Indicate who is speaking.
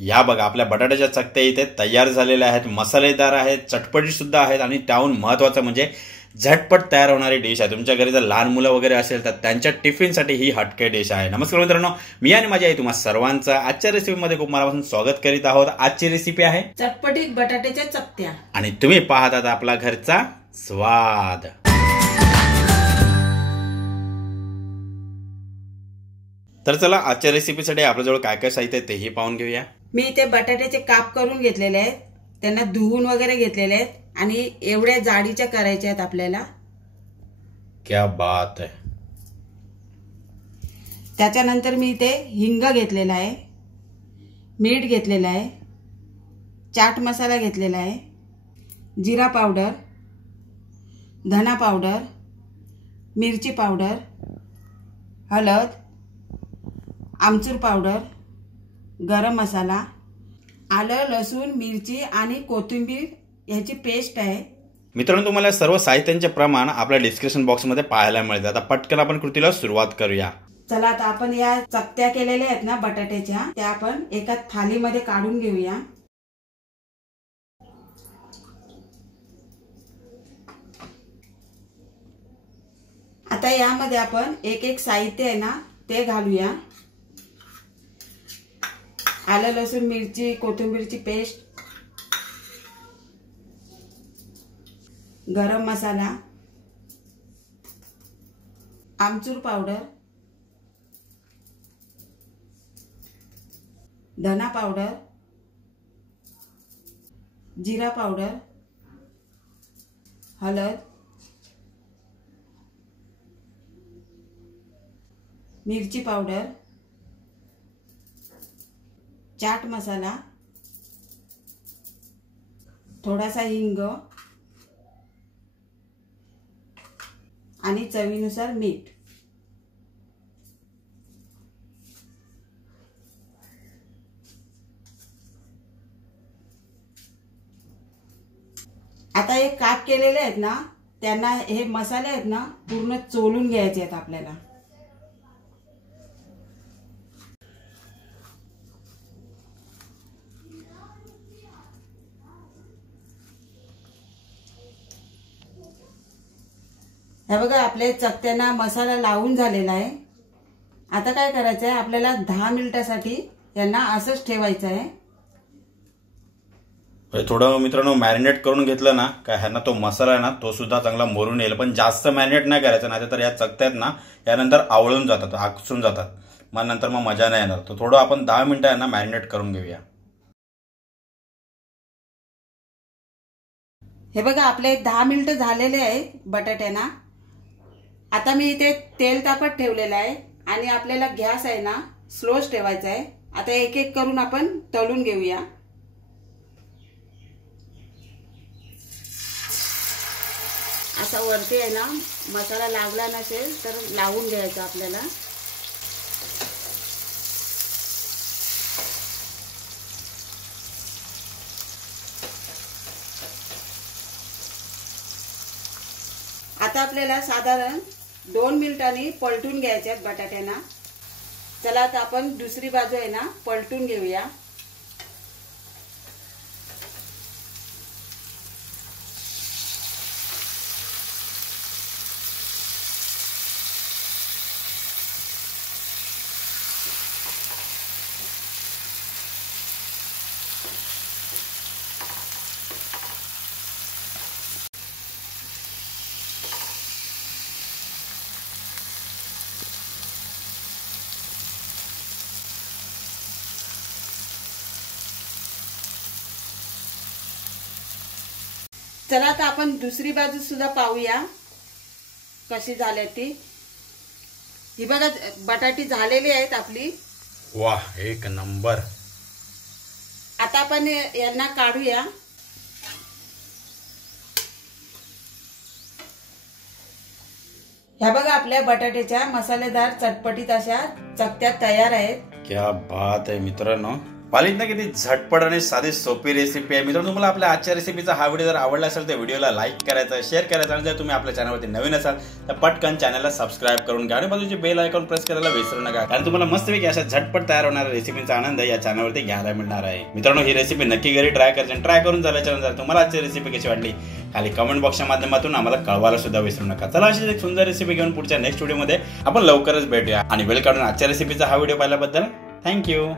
Speaker 1: या बघा आपल्या बटाट्याच्या चकत्या इथे तयार झालेल्या आहेत मसालेदार आहेत चटपटी सुद्धा आहेत आणि त्याहून महत्वाचं म्हणजे झटपट तयार होणारी डिश आहे. तुमच्या घरी जर लहान मुलं वगैरे असेल तर त्यांच्या टिफिनसाठी ही हटके डिश आहे. नमस्कार मित्रांनो मी आणि माझी आई तुम्हा सर्वांचं आजच्या रेसिपीमध्ये खूप मनापासून स्वागत करीत आहोत. आजची रेसिपी आहे
Speaker 2: चटपटीत बटाट्याच्या चपत्या
Speaker 1: आणि तुम्ही पाहत आहात आपला घरचा स्वाद. तर चला आजच्या रेसिपीसाठी आपल्याजवळ काय काय साहित्य तेही पाहून घेऊया.
Speaker 2: मी इथे बटाट्याचे काप करून घेतलेले आहेत. त्यांना धुवून वगैरे घेतलेले आहेत. आणि एवढ्या जाडीच्या करायच्या आहेत आपल्याला.
Speaker 1: क्या बात आहे.
Speaker 2: त्याच्यानंतर मी इथे हिंग घेतलेला आहे. मीठ घेतलेलं आहे. चाट मसाला घेतलेला आहे. जिरा पावडर धना पावडर मिरची पावडर हळद आमचूर पावडर गरम मसाला आलं लसूण मिरची आणि कोथिंबीर ह्याची पेस्ट आहे.
Speaker 1: मित्रांनो तुम्हाला सर्व साहित्यांचे प्रमाण आपल्या डिस्क्रिप्शन बॉक्समध्ये पाहायला मिळते आता पटकन आपण कृतीला सुरुवात करूया.
Speaker 2: चला आता आपण या चकत्या केलेल्या आहेत ना बटाट्याच्या. त्या आपण एका थालीमध्ये काढून घेऊया. आता यामध्ये आपण एक एक साहित्य आहे ना ते घालूया. आलं लसूण मिरची कोथिंबीरची पेस्ट गरम मसाला आमचूर पावडर धना पावडर जिरा पावडर हळद मिरची पावडर चाट मसाला थोडासा हिंग आणि चवीनुसार मीठ. आता हे काप केलेले आहेत ना त्यांना हे मसाले आहेत ना पूर्ण चोलून घ्यायचे आहेत आपल्याला. हे बघा आपल्या चकत्यांना मसाला लावून झालेला आहे. आता काय करायचं आहे? आपल्याला दहा मिनिटासाठी यांना असंच ठेवायचं आहे.
Speaker 1: हे थोडं मित्रांनो मॅरिनेट करून घेतलं ना काय ह्यांना तो मसाला आहे ना तो सुद्धा चांगला मोरून येईल. पण जास्त मॅरिनेट नाही करायचं नाही तर या चकत्या आहेत ना यानंतर आवळून जातात आकसून जातात. मग नंतर मग मजा नाही येणार. तर थोडं आपण दहा मिनिटं यांना मॅरिनेट करून घेऊया.
Speaker 2: हे बघा आपले दहा मिनिटं झालेले आहेत बटाट्यांना. आता मी इथे तेल तापत ठेवलेलं आहे आणि आपल्याला गॅस आहे ना स्लोच ठेवायचा आहे. आता एक एक करून आपण तळून घेऊया. असा वरती आहे ना मसाला लागला नसेल तर लावून घ्यायचा आपल्याला. आता आपल्याला साधारण दोन मिनिटांनी पलटून घ्यायच्या आहेत बटाट्यांना. चला आता आपण दुसरी बाजू आहे ना पलटून घेऊया. चला आता आपण दुसरी बाजू सुद्धा पाहूया. कशी झाली ती? ही बघा बटाटी झालेली आहेत आपली.
Speaker 1: वा एक नंबर.
Speaker 2: आता आपण यांना काढूया. ह्या बघा आपल्या बटाट्याच्या मसालेदार चटपटीत अशा चकत्या तयार आहेत.
Speaker 1: क्या बात आहे मित्रांनो. पालित ना किती झटपट आणि साधी सोपी रेसिपी आहे. मित्रांनो तुम्हाला आपल्या आजच्या रेसिपीचा हा व्हिडिओ जर आवडला असेल तर व्हिडिओला लाईक करायचा शेअर करायचा आणि जर तुम्ही आपल्या चॅनलवरती नवीन असाल तर पटकन चॅनलला सबस्क्राईब करून घ्या. आणि बाजूची बेल आयकॉन प्रेस करायला विसरू नका कारण तुम्हाला मस्तपैकी अशा झटपट तयार होणाऱ्या रेसिपीचा आनंद या चॅनलवरती घ्यायला मिळणार आहे. मित्रांनो ही रेसिपी नक्की घरी ट्राय करायची ट्राय करून झाल्याच्यानंतर तुम्हाला आजची रेसिपी कशी वाटली खाली कमेंट बॉक्सच्या माध्यमातून आम्हाला कळवायला सुद्धा विसरू नका. चला अशी एक सुंदर रेसिपी घेऊन पुढच्या नेक्स्ट व्हिडिओमध्ये आपण लवकरच भेटूया. आणि वेळ काढून आजच्या रेसिपीचा हा व्हिडिओ पाहिल्याबद्दल थँक्यू